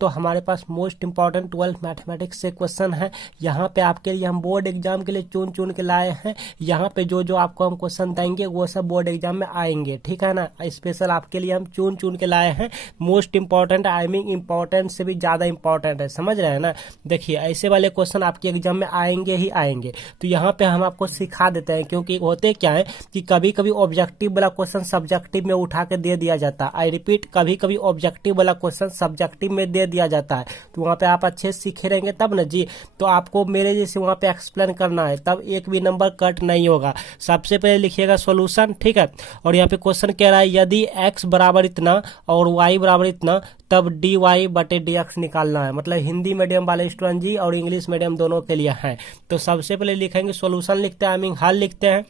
तो हमारे पास most important 12th mathematics से क्वेश्चन है। यहाँ पे आपके लिए हम बोर्ड एग्जाम के लिए चुन चुन के लाए हैं। यहाँ पे जो जो आपको हम क्वेश्चन देंगे वो सब बोर्ड एग्जाम में आएंगे, ठीक है ना। स्पेशल आपके लिए हम चुन चुन के लाए हैं। Most important I mean important से भी ज़्यादा इंपॉर्टेंट है, समझ रहे हैं ना। देखिए ऐसे वाले क्वेश्चन आपके एग्जाम में आएंगे ही आएंगे। तो यहाँ पे हम आपको सिखा देते हैं, क्योंकि होते क्या है कि कभी कभी ऑब्जेक्टिव वाला क्वेश्चन सब्जेक्टिव में उठा के दे दिया जाता है। आई रिपीट, कभी कभी ऑब्जेक्टिव वाला क्वेश्चन सब्जेक्टिव में दे दिया जाता है। तो वहाँ पे आप अच्छे से सीखे रहेंगे तब ना जी। तो आपको मेरे जैसे वहाँ पे एक्सप्लेन करना है, तब एक भी नंबर कट नहीं होगा। सबसे पहले लिखिएगा सॉल्यूशन, ठीक है। और यहाँ पे क्वेश्चन कह रहा है यदि x बराबर इतना और y बराबर इतना तब dy बटे dx निकालना है। मतलब हिंदी मीडियम वाले स्टूडेंट जी और इंग्लिश मीडियम दोनों के लिए है। तो सबसे पहले लिखेंगे सॉल्यूशन, लिखते हैं आई मीन हल लिखते हैं।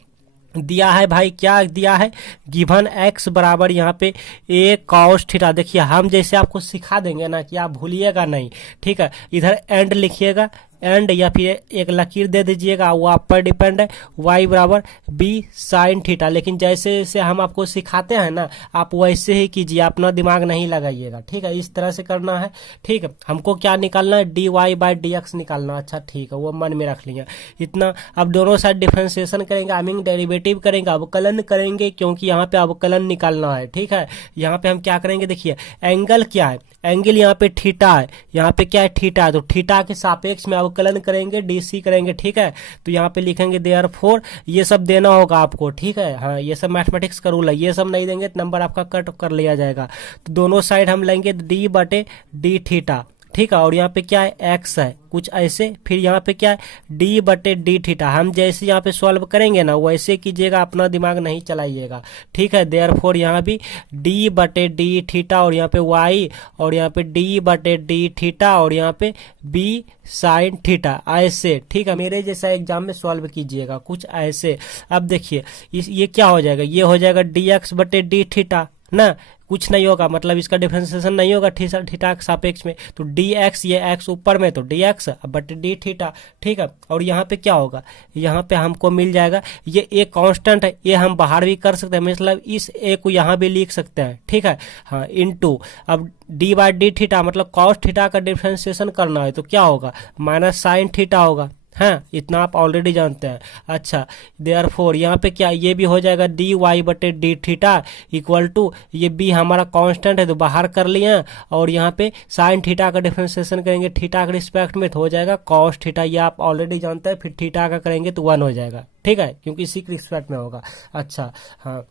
दिया है भाई, क्या दिया है, गिवन x बराबर यहाँ पे a cos थीटा। देखिए हम जैसे आपको सिखा देंगे ना कि आप भूलिएगा नहीं, ठीक है। इधर एंड लिखिएगा, एंड या फिर एक लकीर दे दीजिएगा, वो आप पर डिपेंड है। y बराबर b साइन थीटा। लेकिन जैसे जैसे हम आपको सिखाते हैं ना, आप वैसे ही कीजिए, अपना दिमाग नहीं लगाइएगा, ठीक है। इस तरह से करना है, ठीक है। हमको क्या निकालना है, dy बाई dx निकालना। अच्छा ठीक है, वो मन में रख लिया इतना। अब दोनों साइड डिफरेंशिएशन करेंगे, आई मीन डेरिवेटिव करेंगे, अवकलन करेंगे, क्योंकि यहाँ पे अवकलन निकालना है, ठीक है। यहाँ पे हम क्या करेंगे, देखिए एंगल क्या है, एंगल यहाँ पे थीटा है, यहाँ पे क्या है थीटा है। तो थीटा के सापेक्ष में अवकलन करेंगे, डीसी करेंगे, ठीक है। तो यहाँ पे लिखेंगे देयरफॉर, ये सब देना होगा आपको, ठीक है। हाँ ये सब मैथमेटिक्स का रूल है, ये सब नहीं देंगे तो नंबर आपका कट कर लिया जाएगा। तो दोनों साइड हम लेंगे डी बटे डी थीटा, ठीक है। और यहाँ पे क्या है एक्स है कुछ ऐसे, फिर यहाँ पे क्या है डी बटे डी थीटा। हम जैसे यहाँ पे सॉल्व करेंगे ना वैसे कीजिएगा, अपना दिमाग नहीं चलाइएगा, ठीक है। देयरफॉर यहाँ भी डी बटे डी थीटा और यहाँ पे वाई और यहाँ पे डी बटे डी थीटा और यहाँ पे बी साइन थीटा, ऐसे, ठीक है। मेरे जैसा एग्जाम में सॉल्व कीजिएगा कुछ ऐसे। अब देखिए ये क्या हो जाएगा, ये हो जाएगा डी एक्स बटे डी थीटा ना, कुछ नहीं होगा, मतलब इसका डिफरेंशिएशन नहीं होगा थीटा के सापेक्ष में। तो डी एक्स, ये एक्स ऊपर में तो D x but D theta, ठीक है। और यहाँ पे क्या होगा, यहाँ पे हमको मिल जाएगा, ये ए कांस्टेंट है, ये हम बाहर भी कर सकते हैं, मतलब इस ए को यहाँ भी लिख सकते हैं, ठीक है। हाँ इनटू, अब डी बाई डी थीटा मतलब कॉस थीटा का डिफरेंशिएशन करना है तो क्या होगा, माइनस साइन थीटा होगा, हाँ इतना आप ऑलरेडी जानते हैं। अच्छा देयरफॉर यहाँ पे क्या, ये भी हो जाएगा डी वाई बटे डी थीटा इक्वल टू, ये बी हमारा कांस्टेंट है तो बाहर कर लिए, और यहाँ पे साइन थीटा का डिफरेंशिएशन करेंगे थीटा के रिस्पेक्ट में तो हो जाएगा कॉस थीटा, ये आप ऑलरेडी जानते हैं। फिर थीटा का करेंगे तो 1 हो जाएगा, ठीक है, क्योंकि इसी के रिस्पेक्ट में होगा। अच्छा हाँ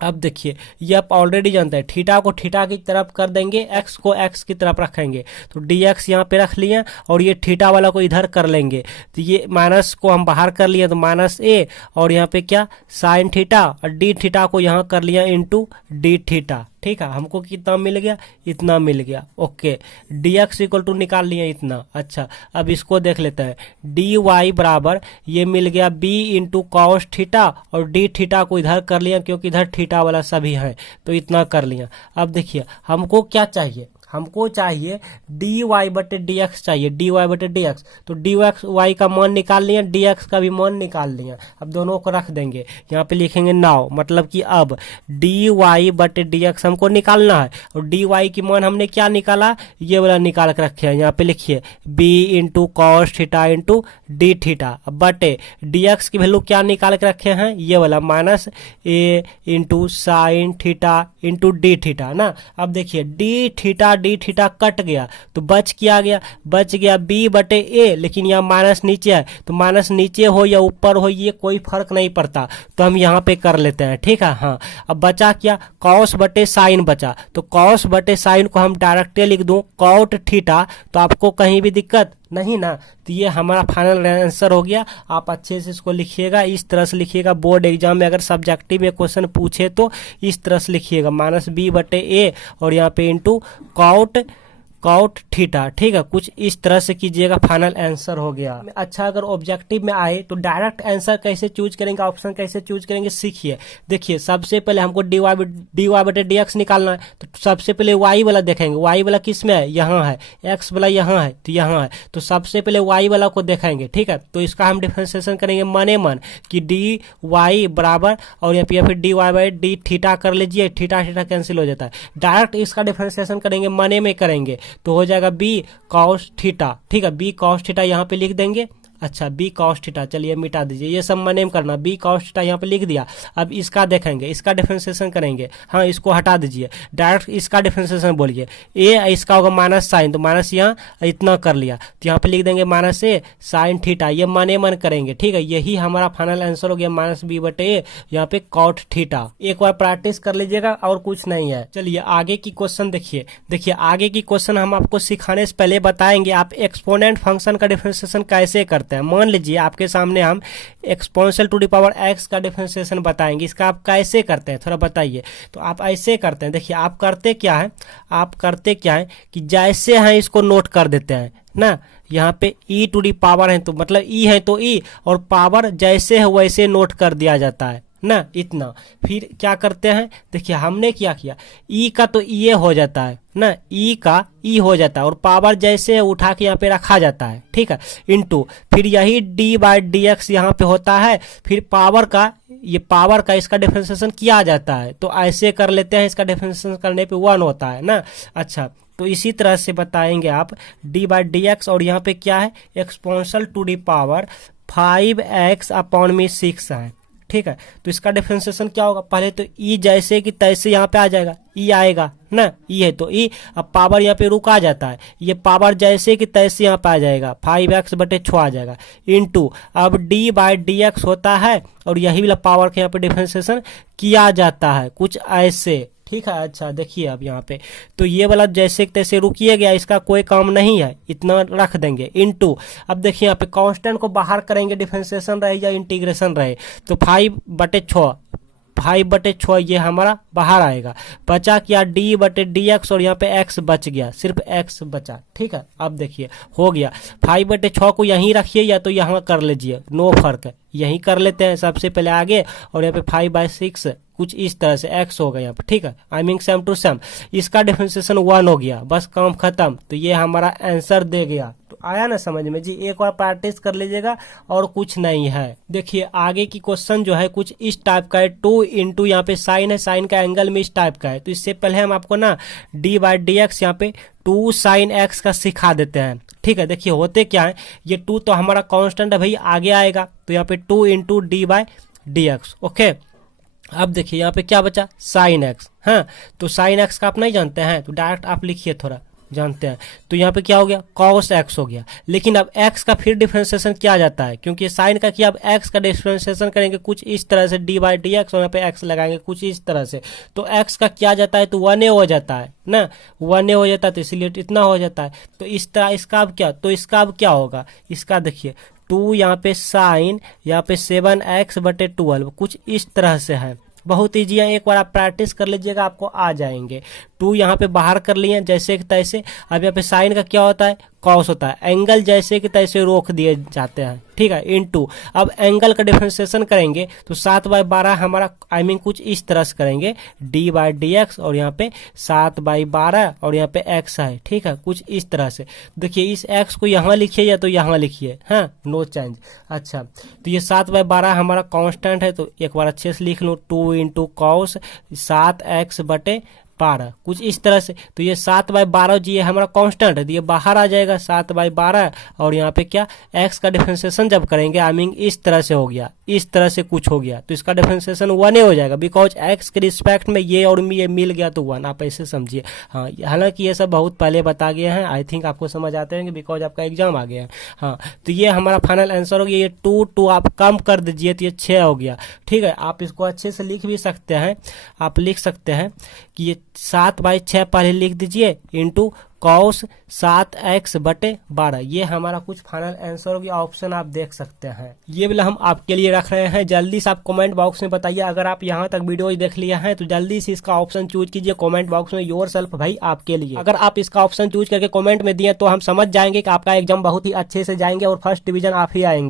अब देखिए ये आप ऑलरेडी जानते हैं, थीटा को थीटा की तरफ कर देंगे, एक्स को एक्स की तरफ रखेंगे, तो डी एक्स यहाँ पे रख लिए और ये थीटा वाला को इधर कर लेंगे। तो ये माइनस को हम बाहर कर लिए तो माइनस ए, और यहाँ पे क्या साइन थीटा और डी थीटा को यहाँ कर लिया इंटू डी थीटा, ठीक है। हमको कितना मिल गया, इतना मिल गया, okay. D X equal to निकाल लिया इतना। अच्छा अब इसको देख लेते हैं, डी वाई बराबर ये मिल गया बी इंटू कॉस थीटा और डी थीटा को इधर कर लिया क्योंकि इधर थीटा वाला सभी है तो इतना कर लिया। अब देखिए हमको क्या चाहिए, हमको चाहिए डी वाई बटे डी एक्स चाहिए, डी वाई बटे डी एक्स। तो डी एक्स वाई का मान निकाल लिया, डी एक्स का भी मान निकाल लिया। अब दोनों को रख देंगे, यहाँ पे लिखेंगे नाउ, मतलब कि अब डी वाई बटे डी एक्स हमको निकालना है, और डी वाई की मान हमने क्या निकाला, ये वाला निकाल के रखे हैं। यहाँ पे लिखिए B into cos theta into D theta बटे डी एक्स की वैल्यू क्या निकाल के रखे हैं, ये वाला minus A into sine theta into D theta ना। अब देखिए D theta D theta cut गया तो बच क्या गया, बच गया बी बटे ए, लेकिन यहाँ माइनस नीचे है तो माइनस नीचे हो या ऊपर हो ये कोई फर्क नहीं पड़ता, तो हम यहाँ पे कर लेते हैं, ठीक है। हाँ अब बचा क्या, कॉस बटे साइन बचा, तो कॉस बटे साइन को हम डायरेक्ट लिख दूं कॉट थीटा, तो आपको कहीं भी दिक्कत नहीं ना। तो ये हमारा फाइनल आंसर हो गया। आप अच्छे से इसको लिखिएगा, इस तरह से लिखिएगा, बोर्ड एग्जाम में अगर सब्जेक्टिव में क्वेश्चन पूछे तो इस तरह से लिखिएगा, माइनस बी बटे ए और यहाँ पे इंटू कॉट थीटा, ठीक है। कुछ इस तरह से कीजिएगा, फाइनल आंसर हो गया। अच्छा अगर ऑब्जेक्टिव में आए तो डायरेक्ट आंसर कैसे चूज करेंगे, ऑप्शन कैसे चूज करेंगे सीखिए। देखिए सबसे पहले हमको डी वाई बटे डी एक्स निकालना है, तो सबसे पहले वाई वाला देखेंगे, वाई वाला किस में है, यहाँ है, एक्स वाला यहाँ है तो यहाँ है, तो सबसे पहले वाई वाला को देखेंगे, ठीक है। तो इसका हम डिफरेंशिएशन करेंगे मने मन कि डी वाई बराबर, और या फिर D Y by D theta कर लीजिए, थीटा थीटा कैंसिल हो जाता है। डायरेक्ट इसका डिफरेंशिएशन करेंगे मने में करेंगे, तो हो जाएगा बी कॉस थीटा। ठीक है, बी कॉस थीटा यहाँ पे लिख देंगे। अच्छा, बी कॉस थीटा, चलिए मिटा दीजिए, ये सब नेम करना, बी कॉस थीटा यहाँ पे लिख दिया। अब इसका देखेंगे, इसका डिफरेंशिएशन करेंगे। हाँ, इसको हटा दीजिए, डायरेक्ट इसका डिफरेंशिएशन बोलिए। ए इसका होगा माइनस साइन, तो माइनस यहाँ इतना कर लिया, तो यहाँ पे लिख देंगे माइनस ए साइन थीटा, ये मन करेंगे। ठीक है, यही हमारा फाइनल आंसर हो गया, माइनस बी बटे ए यहाँ पे कॉट थीटा। एक बार प्रैक्टिस कर लीजिएगा और कुछ नहीं है। चलिए आगे की क्वेश्चन देखिए आगे की क्वेश्चन हम आपको सिखाने से पहले बताएंगे आप एक्सपोनेंट फंक्शन का डिफरेंशिएशन कैसे करते हैं। मान लीजिए आपके सामने हम exponential to the power X का डिफरेंशिएशन बताएंगे, इसका आप कैसे करते हैं थोड़ा बताइए। तो आप ऐसे करते हैं, देखिए आप करते क्या है कि जैसे हैं इसको नोट कर देते हैं ना, यहाँ पे e टू दी पावर है तो मतलब e है तो e, और पावर जैसे है वैसे नोट कर दिया जाता है ना, इतना। फिर क्या करते हैं, देखिए हमने क्या किया, e का तो e हो जाता है ना, e का e हो जाता है और पावर जैसे उठा के यहाँ पे रखा जाता है। ठीक है, इनटू फिर यही d बाई डी एक्स यहाँ पे होता है, फिर पावर का इसका डिफरेंशिएशन किया जाता है। तो ऐसे कर लेते हैं, इसका डिफरेंशिएशन करने पे 1 होता है ना। अच्छा, तो इसी तरह से बताएंगे आप d बाई डी एक्स, और यहाँ पे क्या है exponential to the power 5x upon में 6 है। ठीक है, तो इसका डिफरेंशिएशन क्या होगा, पहले तो e जैसे कि तैसे यहाँ पे आ जाएगा, e आएगा ना, e है तो e, अब पावर यहाँ पे रुका जाता है, ये पावर जैसे कि तैसे यहाँ पे आ जाएगा, 5x बटे 6 आ जाएगा, इनटू अब d बाई डी एक्स होता है और यही वाला पावर के यहाँ पे डिफरेंशिएशन किया जाता है कुछ ऐसे। ठीक है, अच्छा देखिए अब यहाँ पे तो ये वाला जैसे तैसे रुकिए गया, इसका कोई काम नहीं है, इतना रख देंगे इनटू। अब देखिए यहाँ पे कांस्टेंट को बाहर करेंगे, डिफरेंशिएशन रहे या इंटीग्रेशन रहे, तो 5 बटे 6 ये हमारा बाहर आएगा, बचा क्या d बटे डी एक्स, और यहाँ पे x बच गया, सिर्फ x बचा। ठीक है, अब देखिए हो गया, 5 बटे 6 को यहीं रखिए या तो यहाँ कर लीजिए, नो फर्क है, यहीं कर लेते हैं सबसे पहले आगे, और यहाँ पे 5/6 कुछ इस तरह से x हो गया यहाँ पे। ठीक है, I mean same to same, इसका डिफरेंशिएशन 1 हो गया, बस काम खत्म। तो ये हमारा आंसर दे गया। तो आया ना समझ में जी, एक बार प्रैक्टिस कर लीजिएगा और कुछ नहीं है। देखिए आगे की क्वेश्चन जो है कुछ इस टाइप का है, 2 इंटू यहाँ पे साइन है, साइन का एंगल में इस टाइप का है। तो इससे पहले हम आपको ना d बाई डी एक्स यहाँ पे 2 साइन x का सिखा देते हैं। ठीक है, देखिए होते क्या है, ये 2 तो हमारा कांस्टेंट है भाई, आगे आएगा, तो यहाँ पे 2 into D by D x. Okay, अब देखिए यहाँ पे क्या बचा, साइन एक्स। हाँ, तो साइन एक्स का आप नहीं जानते हैं तो डायरेक्ट आप लिखिए, थोड़ा जानते हैं, तो यहाँ पे क्या हो गया, कॉस एक्स हो गया। लेकिन अब एक्स का फिर डिफरेंशिएशन किया जाता है, क्योंकि साइन का किया, अब एक्स का डिफरेंशिएशन करेंगे कुछ इस तरह से, डी बाई डी एक्स, और यहाँ पे एक्स लगाएंगे कुछ इस तरह से, तो एक्स का किया जाता है तो 1a हो जाता है ना, 1a हो जाता है, तो इसलिए इतना हो जाता है। तो इस तरह इसका अब क्या होगा, इसका देखिए 2 यहाँ पे साइन, यहाँ पे 7x बटे 12 कुछ इस तरह से है। बहुत ईजी है, एक बार आप प्रैक्टिस कर लीजिएगा, आपको आ जाएंगे। 2 यहाँ पे बाहर कर लिए जैसे कि तैसे। अब यहाँ पे साइन का क्या होता है, कॉस होता है, एंगल जैसे कि तैसे रोक दिए जाते हैं। ठीक है, इनटू अब एंगल का डिफरेंशिएशन करेंगे तो 7/12 हमारा, आई मीन कुछ इस तरह से करेंगे, d बाई डी एक्स, और यहाँ पे 7/12 और यहाँ पे x है। ठीक है, कुछ इस तरह से। देखिए इस x को यहाँ लिखिए या तो यहाँ लिखिए, हाँ नो चेंज। अच्छा, तो ये 7/12 हमारा कांस्टेंट है, तो एक बार अच्छे से लिख लो, 2 इंटू कॉस 7x बटे 12 कुछ इस तरह से। तो ये 7/12 जी ये हमारा कांस्टेंट है, तो ये बाहर आ जाएगा 7/12, और यहाँ पे क्या x का डिफरेंशिएशन जब करेंगे, आई मीन इस तरह से हो गया, इस तरह से कुछ हो गया, तो इसका डिफरेंशिएशन 1 हो जाएगा, बिकॉज x के रिस्पेक्ट में ये और ये मिल गया तो 1, आप ऐसे समझिए। हाँ, हालांकि ये सब बहुत पहले बता गए हैं, आई थिंक आपको समझ आते हैं बिकॉज आपका एग्जाम आ गया है। हाँ, तो ये हमारा फाइनल आंसर हो गया, ये 2 आप कम कर दीजिए तो ये 6 हो गया। ठीक है, आप इसको अच्छे से लिख भी सकते हैं, आप लिख सकते हैं कि ये 7/6 पहले लिख दीजिए, इंटू कॉस 7x बटे 12, ये हमारा कुछ फाइनल आंसर हो गया। ऑप्शन आप देख सकते हैं, ये वाला हम आपके लिए रख रहे हैं। जल्दी से आप कमेंट बॉक्स में बताइए, अगर आप यहाँ तक वीडियो देख लिया है तो जल्दी से इसका ऑप्शन चूज कीजिए कमेंट बॉक्स में, योर सेल्फ भाई आपके लिए। अगर आप इसका ऑप्शन चूज करके कमेंट में दिए तो हम समझ जाएंगे कि आपका एग्जाम बहुत ही अच्छे से जाएंगे और फर्स्ट डिवीजन आप ही आएंगे।